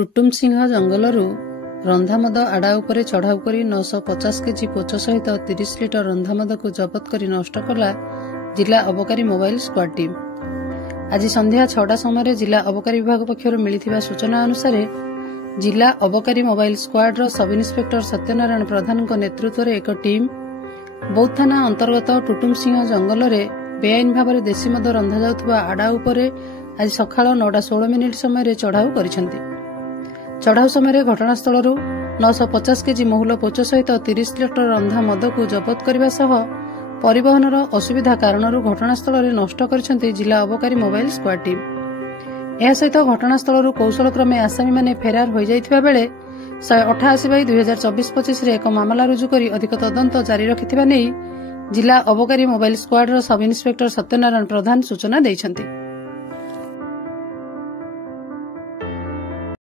ଟୁଟୁମସିଂହ ଜଙ୍ଗଲରୁ ରନ୍ଧାମଦ ଆଡ଼ା ଉପରେ ଚଢ଼ାଉ କରି 950 କେଜି ପୋଚ ସହିତ 30 ଲିଟର ରନ୍ଧାମଦକୁ ଜବତ କରି ନଷ୍ଟ କଲା ଜିଲ୍ଲା ଅବକାରୀ ମୋବାଇଲ ସ୍କ୍ୱାଡ୍ ଟିମ୍। ଆଜି ସନ୍ଧ୍ୟା 6ଟା ସମୟରେ ଜିଲ୍ଲା ଅବକାରୀ ବିଭାଗ ପକ୍ଷରୁ ମିଳିଥିବା ସୂଚନା ଅନୁସାରେ ଜିଲ୍ଲା ଅବକାରୀ ମୋବାଇଲ ସ୍କ୍ୱାଡ୍ର ସବ୍ ଇନ୍ସପେକ୍ଟର ସତ୍ୟନାରାୟଣ ପ୍ରଧାନଙ୍କ ନେତୃତ୍ୱରେ ଏକ ଟିମ୍ ବୌଦ୍ଧ ଥାନା ଅନ୍ତର୍ଗତ ଟୁଟୁମସିଂହ ଜଙ୍ଗଲରେ ବେଆଇନ ଭାବରେ ଦେଶୀ ମଦ ରନ୍ଧାଯାଉଥିବା ଆଡ଼ା ଉପରେ ଆଜି ସକାଳ 9ଟା 16 ମିନିଟ୍ ସମୟରେ ଚଢ଼ାଉ କରିଛନ୍ତି। ଚଢ଼ାଉ ସମୟରେ ଘଟଣାସ୍ଥଳରୁ 950 କେଜି ମହୁଲ ପୋଚ ସହିତ 30 ଲିଟର ରନ୍ଧା ମଦକୁ ଜବତ କରିବା ସହ ପରିବହନର ଅସୁବିଧା କାରଣରୁ ଘଟଣାସ୍ଥଳରେ ନଷ୍ଟ କରିଛନ୍ତି ଜିଲ୍ଲା ଅବକାରୀ ମୋବାଇଲ ସ୍କ୍ୱାଡ୍ ଟିମ୍। ଏହା ସହିତ ଘଟଣାସ୍ଥଳରୁ କୌଶଳକ୍ରମେ ଆସାମୀମାନେ ଫେରାର ହୋଇଯାଇଥିବା ବେଳେ 188/2024-25ରେ ଏକ ମାମଲା ରୁଜୁ କରି ଅଧିକ ତଦନ୍ତ ଜାରି ରଖିଥିବା ନେଇ ଜିଲ୍ଲା ଅବକାରୀ mobile ସ୍କ୍ୱାଡ୍ର sub inspector Satyanarayan Pradhan ସୂଚନା ଦେଇଛନ୍ତି।